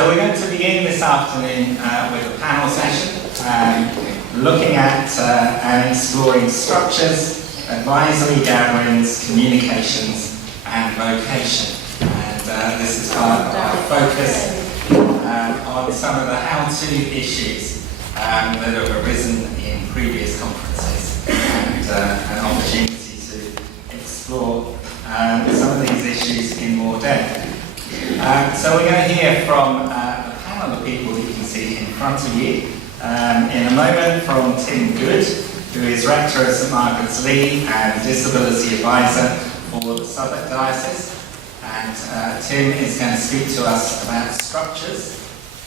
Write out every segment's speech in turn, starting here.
So we're going to begin this afternoon with a panel session looking at and exploring structures, advisory gatherings, communications and vocation. And this is part of our focus on some of the how-to issues that have arisen in previous conferences and an opportunity to explore some of these issues in more depth. So we're going to hear from a panel of people that you can see in front of you. In a moment from Tim Good, who is Rector of St Margaret's Lee and Disability Advisor for the Southwark Diocese. And Tim is going to speak to us about structures.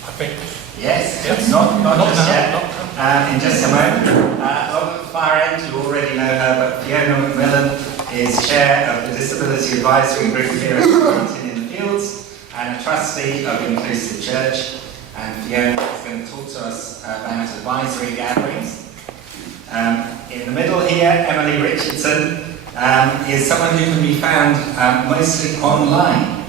I think. Yes, yes. not just yet. In just a moment. On the far end, you already know her, but Fiona McMillan is Chair of the Disability Advisory Group here at Quarantine in the Fields and a Trustee of Inclusive Church. And Fiona is going to talk to us about advisory gatherings. In the middle here, Emily Richardson is someone who can be found mostly online.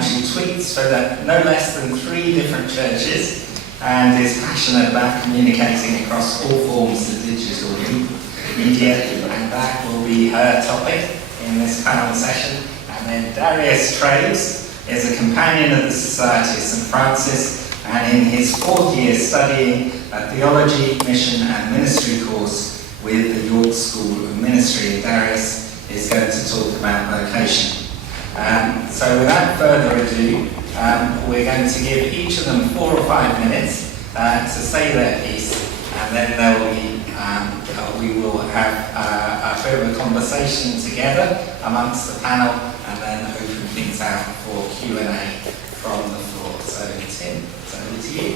She tweets for no less than 3 different churches and is passionate about communicating across all forms of digital media, and that will be her topic in this panel session. And then Darius Traves is a companion of the Society of St Francis, and in his 4th year studying a theology, mission and ministry course with the York School of Ministry. Darius is going to talk about vocation. So without further ado, we're going to give each of them 4 or 5 minutes to say their piece, and then there will be, we will have a bit of a conversation together amongst the panel, and then open things out for Q&A from the floor. So Tim, it's over to you.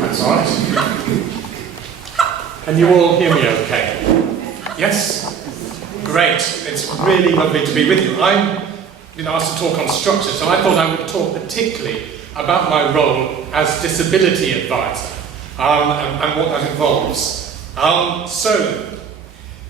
That's all right. Can you all hear me okay? Yes? Great. It's really lovely to be with you. I've been asked to talk on structure, so I thought I would talk particularly about my role as disability advisor and what that involves. So,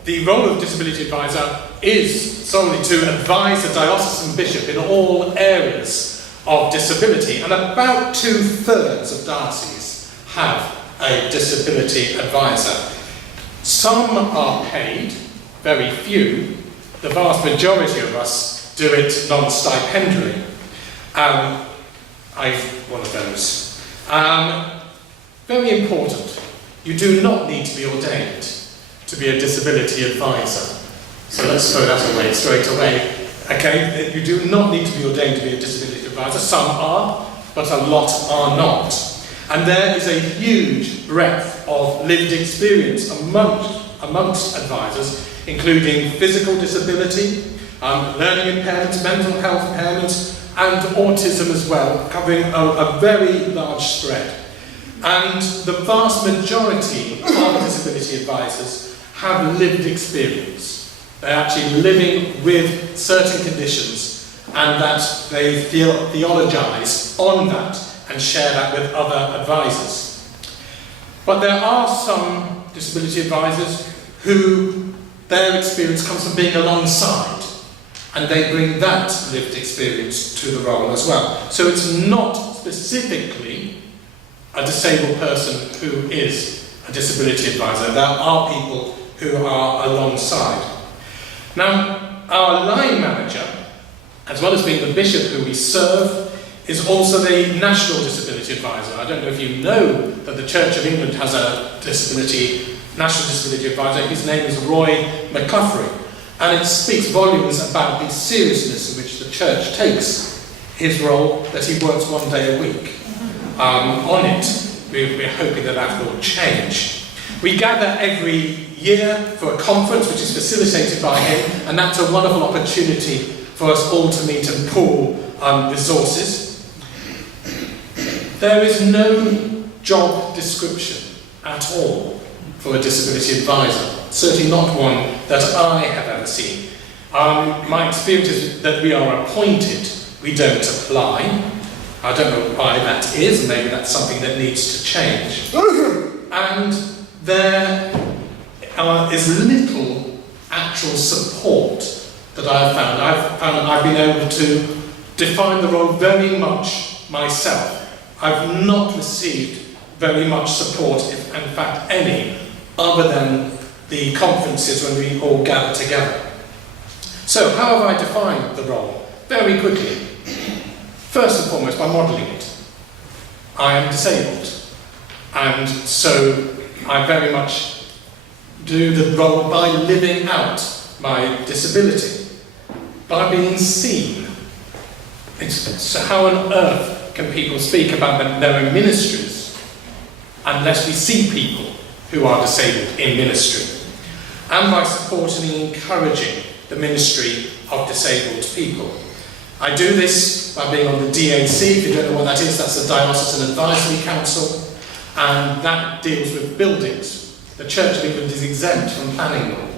the role of disability advisor is solely to advise the diocesan bishop in all areas of disability, and about 2/3 of dioceses have a disability advisor. Some are paid, very few. The vast majority of us do it non-stipendially. I'm one of those. Very important, you do not need to be ordained to be a disability advisor. So let's throw that away straight away. Okay, you do not need to be ordained to be a disability advisor. Some are, but a lot are not. And there is a huge breadth of lived experience amongst advisors, including physical disability, learning impairments, mental health impairments, and autism as well, covering a very large spread. And the vast majority of disability advisors have lived experience. They're actually living with certain conditions, and that they theologize on that and share that with other advisors. But there are some disability advisors who their experience comes from being alongside, and they bring that lived experience to the role as well. So it's not specifically a disabled person who is a disability advisor. There are people who are alongside. Now, our line manager, as well as being the bishop who we serve, is also the National Disability Advisor. I don't know if you know that the Church of England has a National Disability Advisor. His name is Roy McCuffrey, and it speaks volumes about the seriousness in which the Church takes his role, that he works 1 day a week on it. We're hoping that that will change. We gather every year for a conference which is facilitated by him, and that's a wonderful opportunity for us all to meet and pool resources. There is no job description at all for a disability advisor, certainly not one that I have ever seen. My experience is that we are appointed, we don't apply. I don't know why that is, and maybe that's something that needs to change. And there is little actual support that I've found I've been able to define the role very much myself. I've not received very much support, if in fact any, other than the conferences when we all gather together. So how have I defined the role? Very quickly. First and foremost, by modelling it. I am disabled, and so I very much do the role by living out my disability, by being seen. So how on earth can people speak about their own ministries unless we see people who are disabled in ministry? And by supporting and encouraging the ministry of disabled people. I do this by being on the DAC. If you don't know what that is, that's the Diocesan Advisory Council, and that deals with buildings. The Church of England is exempt from planning law,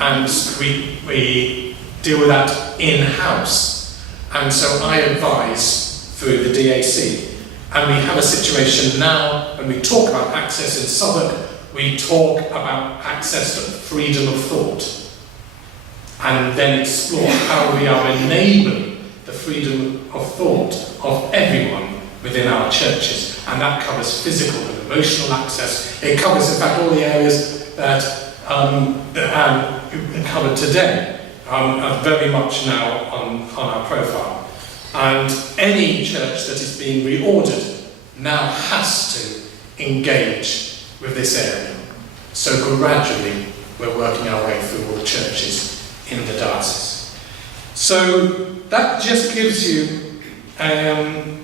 and we deal with that in-house. And so I advise through the DAC. And we have a situation now, when we talk about access in Southwark, we talk about access to freedom of thought, and then explore how we are enabling the freedom of thought of everyone within our churches. And that covers physical and emotional access. It covers, in fact, all the areas that are covered today, are very much now on our profile. And any church that is being reordered now has to engage with this area. So gradually we're working our way through all churches in the diocese. So that just gives you a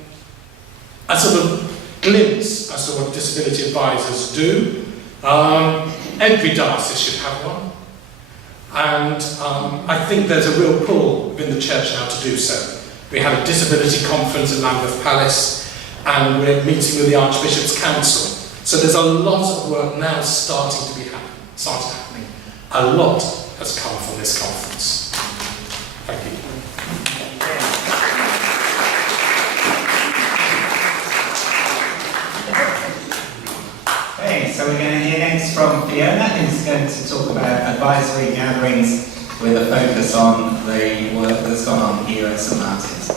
sort of glimpse as to what disability advisors do. Every diocese should have one, and I think there's a real pull within the church now to do so. We had a disability conference at Lambeth Palace, and we're meeting with the Archbishop's Council. So there's a lot of work now starting happening. A lot has come from this conference. Thank you. Okay, so we're going to hear next from Fiona, who's going to talk about advisory gatherings with a focus on the work that's gone on here at St Martin's.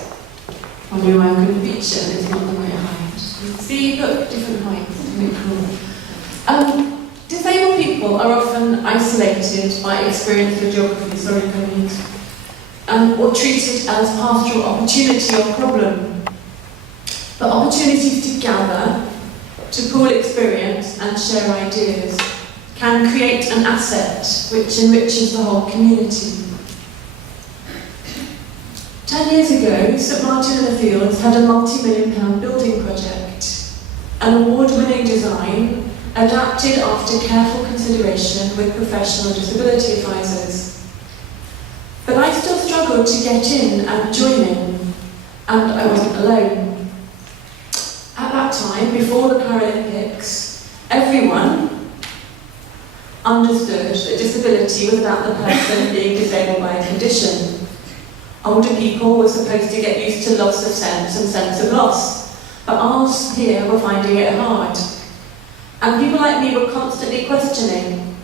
I knew I couldn't reach it, it's not the right height. See, look, different heights, isn't it cool? Disabled people are often isolated by experience of geography, or treated as pastoral opportunity or problem. But opportunities to gather, to pool experience and share ideas can create an asset which enriches the whole community. 10 years ago, St Martin in the Fields had a multi-million-pound building project, an award-winning design adapted after careful consideration with professional disability advisors. But I still struggled to get in and join in, and I wasn't alone. At that time, before the Paralympics, everyone understood that disability was about the person being disabled by a condition. Older people were supposed to get used to loss of sense and sense of loss, but ours here were finding it hard. And people like me were constantly questioning,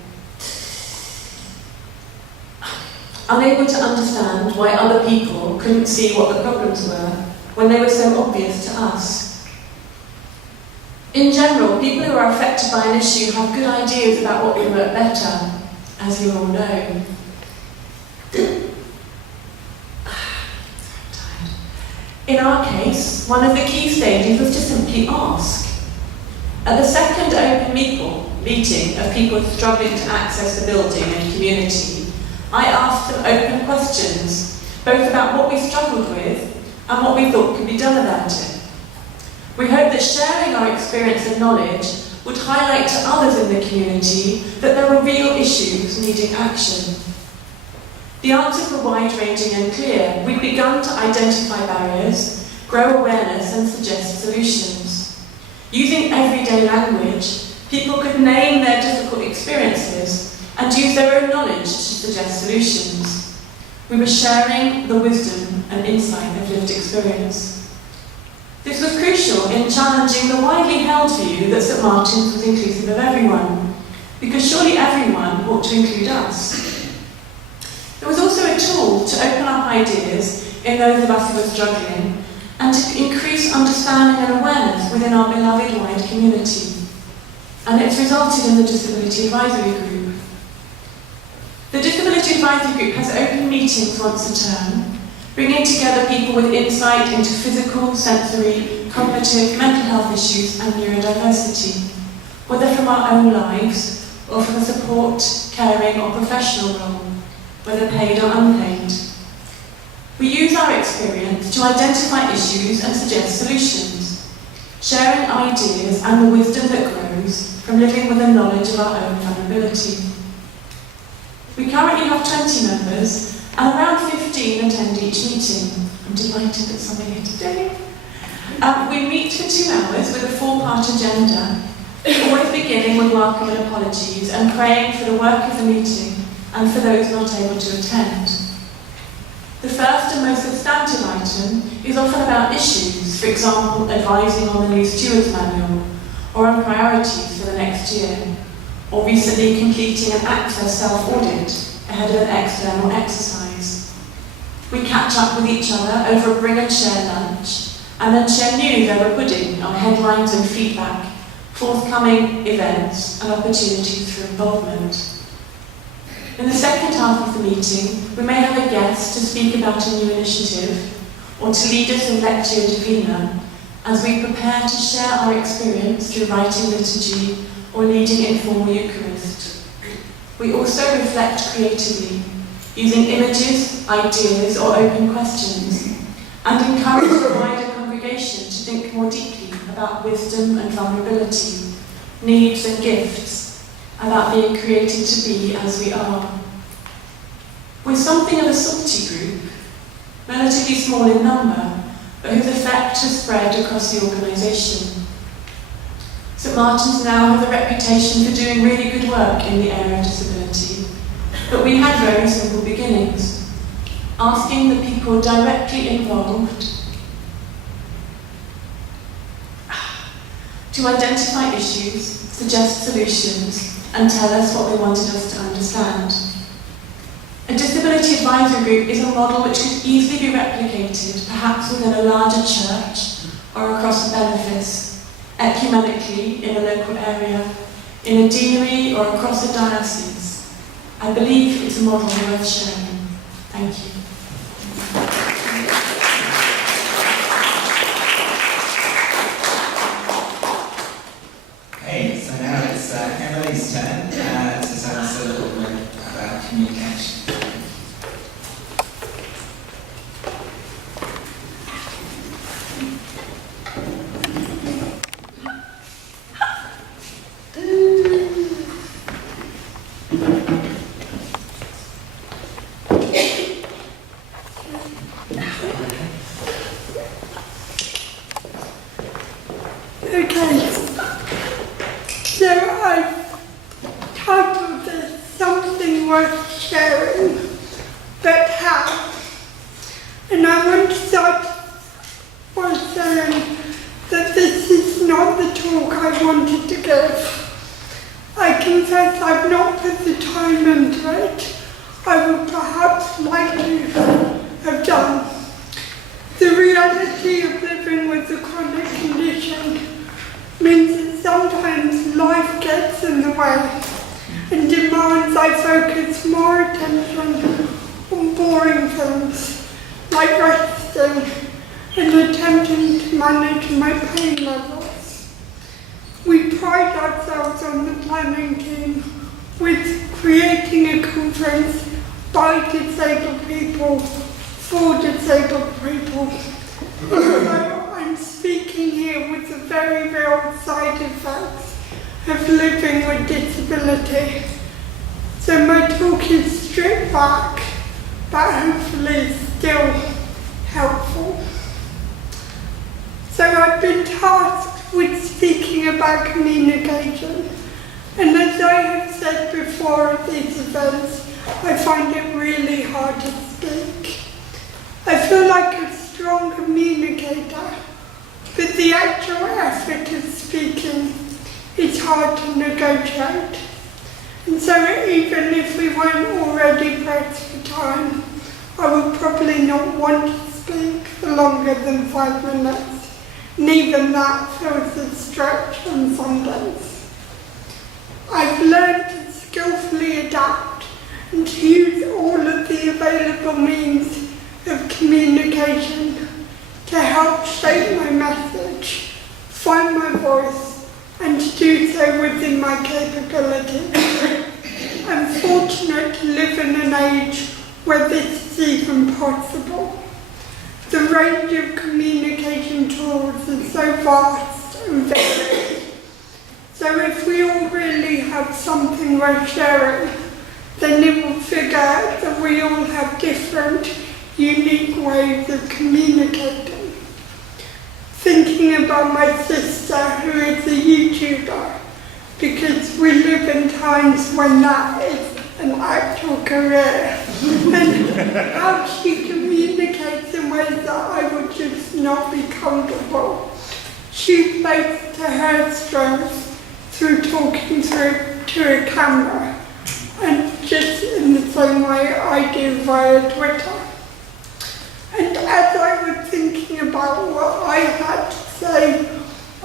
unable to understand why other people couldn't see what the problems were when they were so obvious to us. In general, people who are affected by an issue have good ideas about what would work better, as you all know. In our case, one of the key stages was to simply ask. At the second open meeting of people struggling to access the building and community, I asked them open questions, both about what we struggled with and what we thought could be done about it. We hoped that sharing our experience and knowledge would highlight to others in the community that there were real issues needing action. The answers were wide-ranging and clear. We'd begun to identify barriers, grow awareness and suggest solutions. Using everyday language, people could name their difficult experiences and use their own knowledge to suggest solutions. We were sharing the wisdom and insight of lived experience. This was crucial in challenging the widely held view that St Martin's was inclusive of everyone, because surely everyone ought to include us. There was also a tool to open up ideas in those of us who are struggling and to increase understanding and awareness within our beloved wide community. And it's resulted in the Disability Advisory Group. The Disability Advisory Group has open meetings once a term, bringing together people with insight into physical, sensory, cognitive, mental health issues and neurodiversity, whether from our own lives or from a support, caring or professional role, whether paid or unpaid. We use our experience to identify issues and suggest solutions, sharing ideas and the wisdom that grows from living with a knowledge of our own vulnerability. We currently have 20 members and around 15 attend each meeting. I'm delighted that some are here today. We meet for 2 hours with a 4-part agenda, always beginning with welcome and apologies and praying for the work of the meeting and for those not able to attend. The first and most substantive item is often about issues, for example, advising on the new Stewards Manual, or on priorities for the next year, or recently completing an access self-audit ahead of an external exercise. We catch up with each other over a bring and share lunch, and then share news over pudding on headlines and feedback, forthcoming events and opportunities for involvement. In the second half of the meeting, we may have a guest to speak about a new initiative or to lead us in Lectio Divina as we prepare to share our experience through writing liturgy or leading informal Eucharist. We also reflect creatively, using images, ideas or open questions, and encourage the wider congregation to think more deeply about wisdom and vulnerability, needs and gifts, about being created to be as we are. We're something of a salty group, relatively small in number, but whose effect has spread across the organisation. St Martin's now has a reputation for doing really good work in the area of disability, but we had very simple beginnings, asking the people directly involved to identify issues, suggest solutions, and tell us what they wanted us to understand. A disability advisory group is a model which could easily be replicated, perhaps within a larger church or across a benefice, ecumenically in a local area, in a deanery or across a diocese. I believe it's a model worth sharing. Thank you. Okay, so now it's Emily's turn to tell us a little bit about communication. Okay, so I've titled this Something Worth Sharing, But How? And I want to start by saying that this is not the talk I wanted to give. I confess I've not put the time into it I would perhaps like to have done. The reality of living with a chronic condition means that sometimes life gets in the way and demands I focus more attention on boring things like resting and attempting to manage my pain levels. We pride ourselves on the planning team with creating a conference by disabled people for disabled people. So I'm speaking here with the very real side effects of living with disability. So my talk is stripped back, but hopefully still helpful. So I've been tasked with speaking about communication, and as I have said before at these events, I find it really hard to speak. I feel like a strong communicator, but the actual effort of speaking is hard to negotiate. And so even if we weren't already pressed for time, may not want to speak for longer than 5 minutes, and even that feels a stretch on some days. I've learned to skillfully adapt and to use all of the available means of communication to help shape my message, find my voice, and to do so within my capabilities. I'm fortunate to live in an age where this is even possible. The range of communication tools is so vast and varied. So if we all really have something worth sharing, then it will figure out that we all have different, unique ways of communicating. Thinking about my sister who is a YouTuber, because we live in times when that is an actual career, and how she communicates in ways that I would just not be comfortable. She plays to her strengths through talking through to a camera, and just in the same way I do via Twitter. And as I was thinking about what I had to say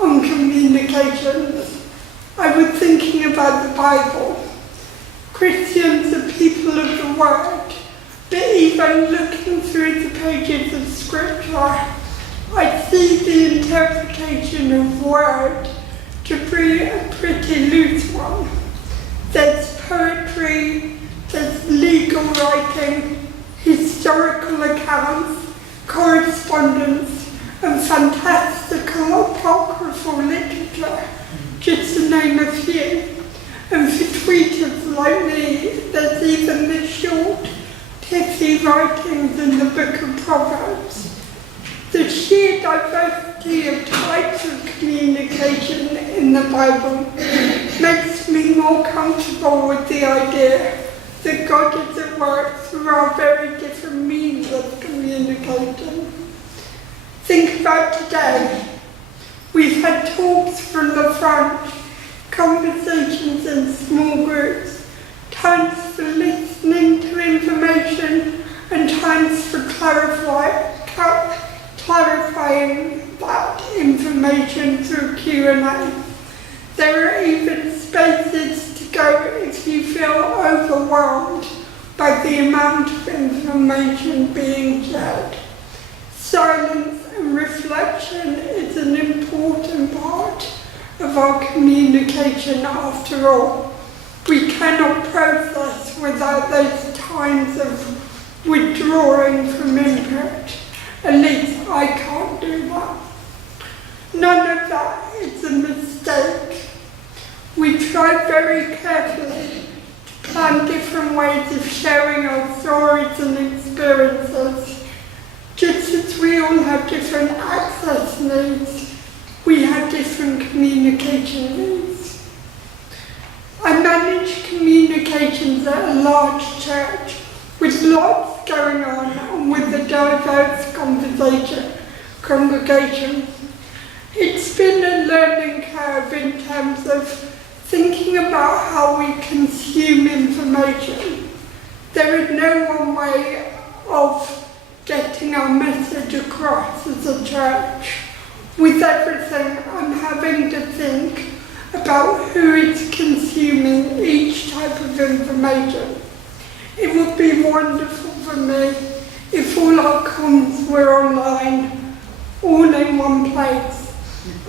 on communications, I was thinking about the Bible. Christians are people of the Word, but even looking through the pages of Scripture, I see the interpretation of Word to be a pretty loose one. There's poetry, there's legal writing, historical accounts, correspondence, and fantastical apocryphal literature, just to name a few. And for tweeters like me, there's even the short, pithy writings in the Book of Proverbs. The sheer diversity of types of communication in the Bible makes me more comfortable with the idea that God is at work through our very different means of communicating. Think about today. We've had talks from the front, conversations in small groups, times for listening to information and times for clarifying that information through Q&A. There are even spaces to go if you feel overwhelmed by the amount of information being shared. Silence and reflection is an important part of our communication after all. We cannot process without those times of withdrawing from input. At least I can't do that. None of that is a mistake. We try very carefully to plan different ways of sharing our stories and experiences. Just as we all have different access needs, we have different communication needs. I manage communications at a large church with lots going on and with a diverse congregation. It's been a learning curve in terms of thinking about how we consume information. There is no one way of getting our message across as a church. With everything, I'm having to think about who is consuming each type of information. It would be wonderful for me if all our comms were online, all in one place.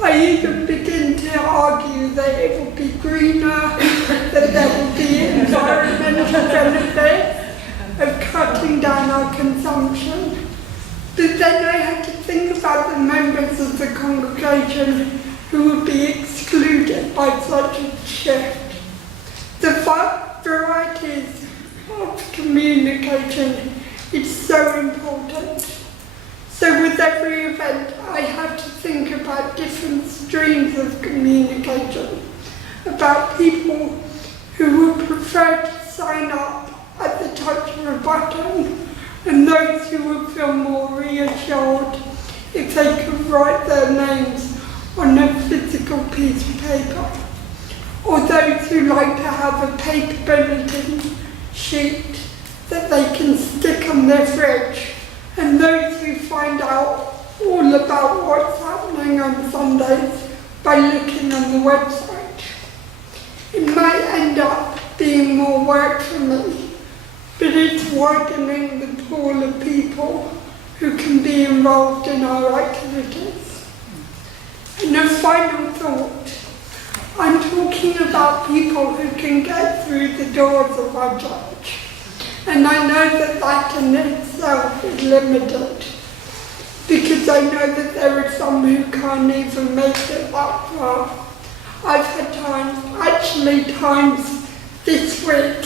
I even begin to argue that it would be greener, that there would be environmental benefits of cutting down our consumption. But then I had to think about the members of the congregation who would be excluded by such a shift. The varieties of communication is so important. So with every event, I have to think about different streams of communication, about people who would prefer to sign up at the touch of a button, and those who would feel more reassured if they could write their names on a physical piece of paper, or those who like to have a paper bulletin sheet that they can stick on their fridge and those who find out all about what's happening on Sundays by looking on the website. It might end up being more work for me, but it's widening the pool of people who can be involved in our activities. And a final thought, I'm talking about people who can get through the doors of our church. And I know that that in itself is limited, because I know that there are some who can't even make it that far. I've had times this week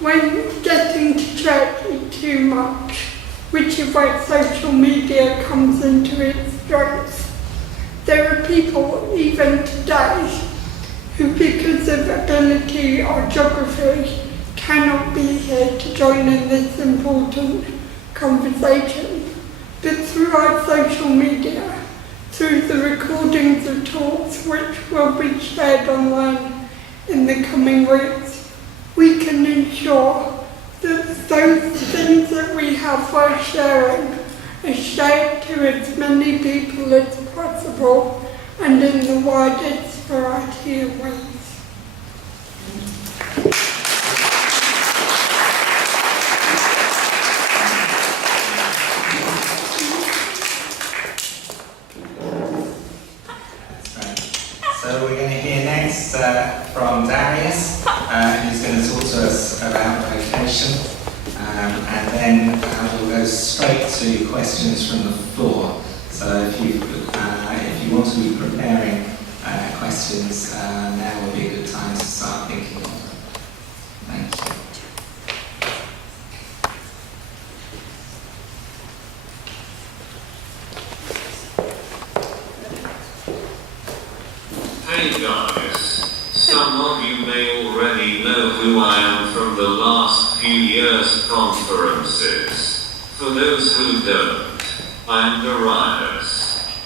when getting to church is too much, which is where social media comes into its strength. There are people even today who, because of ability or geography, cannot be here to join in this important conversation. But through our social media, through the recordings of talks which will be shared online in the coming weeks, we can ensure that those things that we have for sharing are shared to as many people as possible and in the widest variety of ways. So we're going to hear next from Darius, who's going to talk to us about vocation, and then we'll go straight to questions from the floor. So if you want to be preparing questions, now will be a good time to start thinking of them. Thank you. Hey guys, some of you may already know who I am from the last few years' conferences. For those who don't, I'm Darius.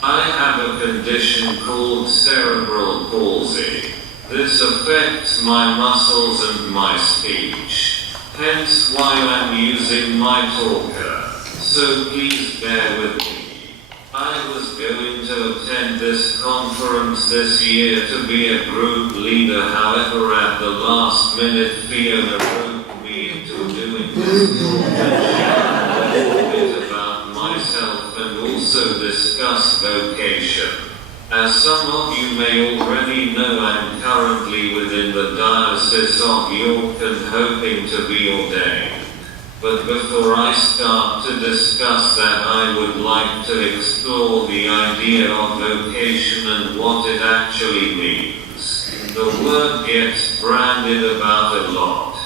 I have a condition called cerebral palsy. This affects my muscles and my speech, hence why I'm using my talker, so please bear with me. I was going to attend this conference this year to be a group leader, however at the last minute Fiona roped me into doing this talk and share a little bit about myself and also discuss vocation. As some of you may already know, I'm currently within the Diocese of York and hoping to be ordained. But before I start to discuss that, I would like to explore the idea of vocation and what it actually means. The word gets branded about a lot,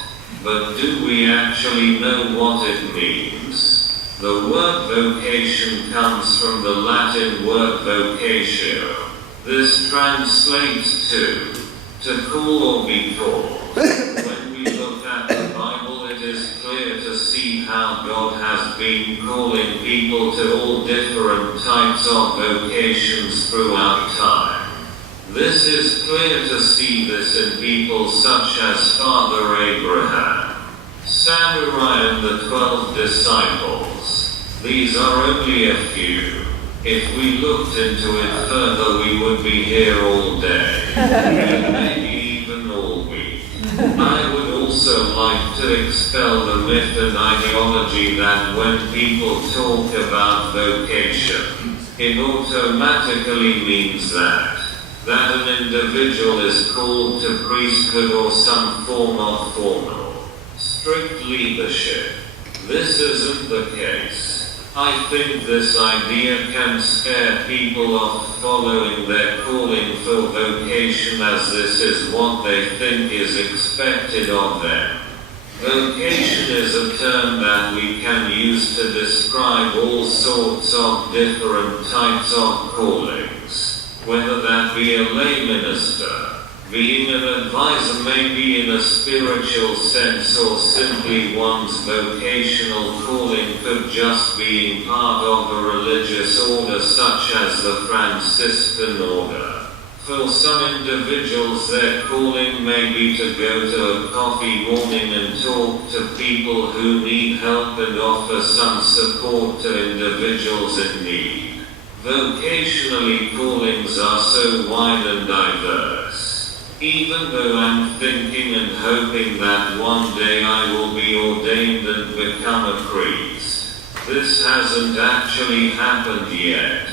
but do we actually know what it means? The word vocation comes from the Latin word vocatio. This translates to call or be called. When we look at the Bible, it is clear to see how God has been calling people to all different types of vocations throughout time. This is clear to see this in people such as Father Abraham, Samurai and the 12 disciples. These are only a few. If we looked into it further, we would be here all day, and maybe even all week. I would also like to expel the myth and ideology that when people talk about vocation, it automatically means that an individual is called to priesthood or some form of formal, strict leadership. This isn't the case. I think this idea can scare people off following their calling for vocation, as this is what they think is expected of them. Vocation is a term that we can use to describe all sorts of different types of callings, whether that be a lay minister, being an advisor maybe in a spiritual sense, or simply one's vocational calling could just being part of a religious order such as the Franciscan order. For some individuals, their calling may be to go to a coffee morning and talk to people who need help and offer some support to individuals in need. Vocationally, callings are so wide and diverse. Even though I'm thinking and hoping that one day I will be ordained and become a priest, this hasn't actually happened yet.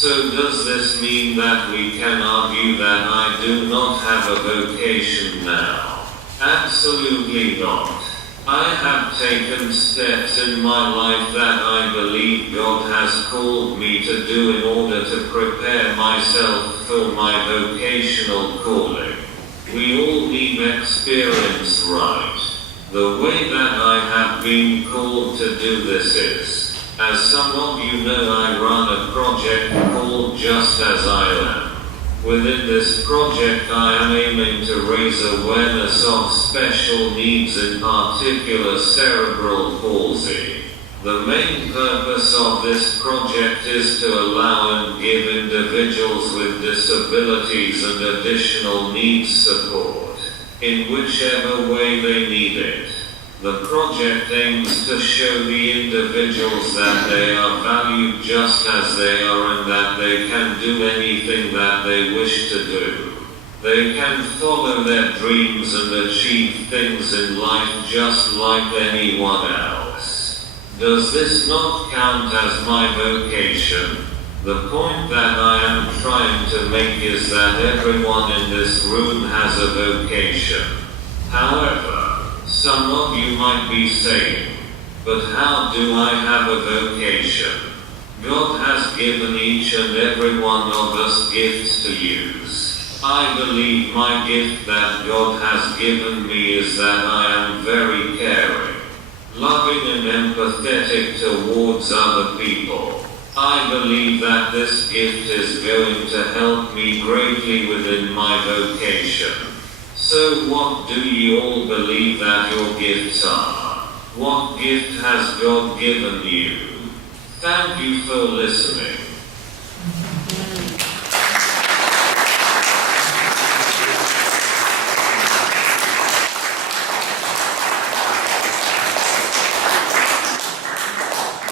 So does this mean that we can argue that I do not have a vocation now? Absolutely not. I have taken steps in my life that I believe God has called me to do in order to prepare myself for my vocational calling. We all need experience, right? The way that I have been called to do this is, as some of you know, I run a project called Just As I Am. Within this project I am aiming to raise awareness of special needs, in particular cerebral palsy. The main purpose of this project is to allow and give individuals with disabilities and additional needs support, in whichever way they need it. The project aims to show the individuals that they are valued just as they are and that they can do anything that they wish to do. They can follow their dreams and achieve things in life just like anyone else. Does this not count as my vocation? The point that I am trying to make is that everyone in this room has a vocation. However, some of you might be saying, but how do I have a vocation? God has given each and every one of us gifts to use. I believe my gift that God has given me is that I am very caring, loving and empathetic towards other people. I believe that this gift is going to help me greatly within my vocation. So what do you all believe that your gifts are? What gift has God given you? Thank you for listening.